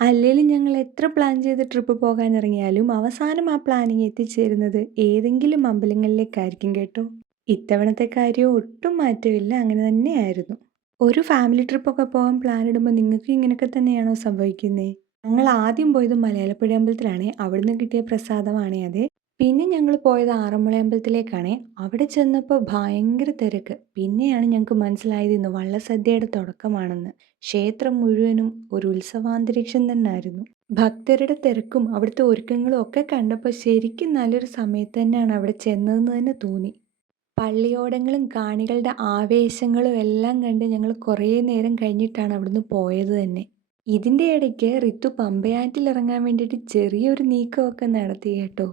അല്ലേലും ഞങ്ങൾ എത്ര പ്ലാൻ ചെയ്ത് ട്രിപ്പ് പോകാനിറങ്ങിയാലും അവസാനം ആ പ്ലാനിങ് എത്തിച്ചേരുന്നത് ഏതെങ്കിലും അമ്പലങ്ങളിലേക്കായിരിക്കും കേട്ടോ. ഇത്തവണത്തെ കാര്യം ഒട്ടും മാറ്റമില്ല. അങ്ങനെ തന്നെയായിരുന്നു. ഒരു ഫാമിലി ട്രിപ്പൊക്കെ പോകാൻ പ്ലാൻ ഇടുമ്പോൾ നിങ്ങൾക്ക് ഇങ്ങനെയൊക്കെ തന്നെയാണോ സംഭവിക്കുന്നേ? ഞങ്ങൾ ആദ്യം പോയത് മലയാലപ്പുഴ അമ്പലത്തിലാണേ. അവിടുന്ന് കിട്ടിയ പ്രസാദമാണേ അത്. പിന്നെ ഞങ്ങൾ പോയത് ആറന്മുള അമ്പലത്തിലേക്കാണേ. അവിടെ ചെന്നപ്പോൾ ഭയങ്കര തിരക്ക്. പിന്നെയാണ് ഞങ്ങൾക്ക് മനസ്സിലായത് ഇന്ന് വള്ളസദ്യയുടെ തുടക്കമാണെന്ന്. ക്ഷേത്രം മുഴുവനും ഒരു ഉത്സവാന്തരീക്ഷം തന്നെയായിരുന്നു. ഭക്തരുടെ തിരക്കും അവിടുത്തെ ഒരുക്കങ്ങളും ഒക്കെ കണ്ടപ്പോൾ ശരിക്കും നല്ലൊരു സമയത്ത് തന്നെയാണ് അവിടെ ചെന്നതെന്ന് തന്നെ തോന്നി. പള്ളിയോടങ്ങളും കാണികളുടെ ആവേശങ്ങളും എല്ലാം കണ്ട് ഞങ്ങൾ കുറേ നേരം കഴിഞ്ഞിട്ടാണ് അവിടുന്ന് പോയത് തന്നെ. ഇതിൻ്റെ ഇടയ്ക്ക് റിതു പമ്പയാറ്റിലിറങ്ങാൻ വേണ്ടിയിട്ട് ചെറിയൊരു നീക്കമൊക്കെ നടത്തി കേട്ടോ.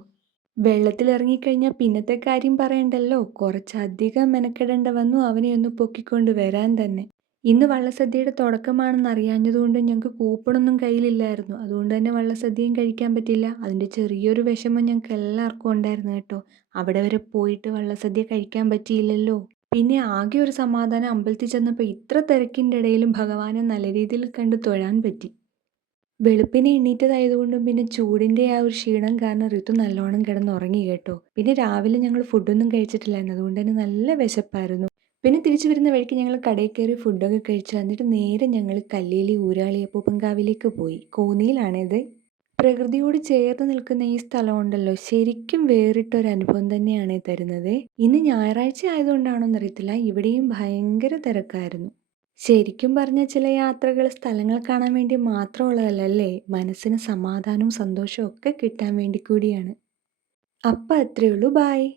വെള്ളത്തിലിറങ്ങിക്കഴിഞ്ഞാൽ പിന്നത്തെ കാര്യം പറയണ്ടല്ലോ. കുറച്ചധികം മെനക്കെടേണ്ട വന്നു അവനെ ഒന്ന് പൊക്കിക്കൊണ്ട് വരാൻ തന്നെ. ഇന്ന് വള്ളസദ്യയുടെ തുടക്കമാണെന്ന് അറിയാഞ്ഞതുകൊണ്ട് ഞങ്ങൾക്ക് കൂപ്പണൊന്നും കയ്യിലില്ലായിരുന്നു. അതുകൊണ്ട് തന്നെ വള്ളസദ്യയും കഴിക്കാൻ പറ്റില്ല. അതിൻ്റെ ചെറിയൊരു വിഷമം ഞങ്ങൾക്ക് എല്ലാവർക്കും ഉണ്ടായിരുന്നു കേട്ടോ. അവിടെ വരെ പോയിട്ട് വള്ളസദ്യ കഴിക്കാൻ പറ്റിയില്ലല്ലോ. പിന്നെ ആകെ ഒരു സമാധാനം അമ്പലത്തിൽ ചെന്നപ്പോൾ ഇത്ര തിരക്കിൻ്റെ ഇടയിലും ഭഗവാനെ നല്ല രീതിയിൽ കണ്ട് തൊഴാൻ പറ്റി. വെളുപ്പിനെ എണീറ്റതായതുകൊണ്ടും പിന്നെ ചൂടിൻ്റെ ആ ഒരു ക്ഷീണം കാരണം ഋതു നല്ലോണം കിടന്നുറങ്ങി കേട്ടോ. പിന്നെ രാവിലെ ഞങ്ങൾ ഫുഡൊന്നും കഴിച്ചിട്ടില്ലായിരുന്നു. അതുകൊണ്ട് തന്നെ നല്ല വിശപ്പായിരുന്നു. പിന്നെ തിരിച്ചു വരുന്ന വഴിക്ക് ഞങ്ങൾ കടയിൽ കയറി ഫുഡൊക്കെ കഴിച്ചു. എന്നിട്ട് നേരെ ഞങ്ങൾ കല്ലേലി ഊരാളി അപ്പൂപ്പൻകാവിലേക്ക് പോയി. കോന്നിയിലാണിത്. പ്രകൃതിയോട് ചേർന്ന് നിൽക്കുന്ന ഈ സ്ഥലമുണ്ടല്ലോ ശരിക്കും വേറിട്ടൊരു അനുഭവം തന്നെയാണ് തരുന്നത്. ഇന്ന് ഞായറാഴ്ച ആയതുകൊണ്ടാണോന്നറിയത്തില്ല, ഇവിടെയും ഭയങ്കര തിരക്കായിരുന്നു. ശരിക്കും പറഞ്ഞാൽ ചില യാത്രകൾ സ്ഥലങ്ങൾ കാണാൻ വേണ്ടി മാത്രമുള്ളതല്ലേ, മനസ്സിന് സമാധാനവും സന്തോഷവും ഒക്കെ കിട്ടാൻ വേണ്ടി കൂടിയാണ്. അപ്പം അത്രയേ ഉള്ളൂ. ബായ്.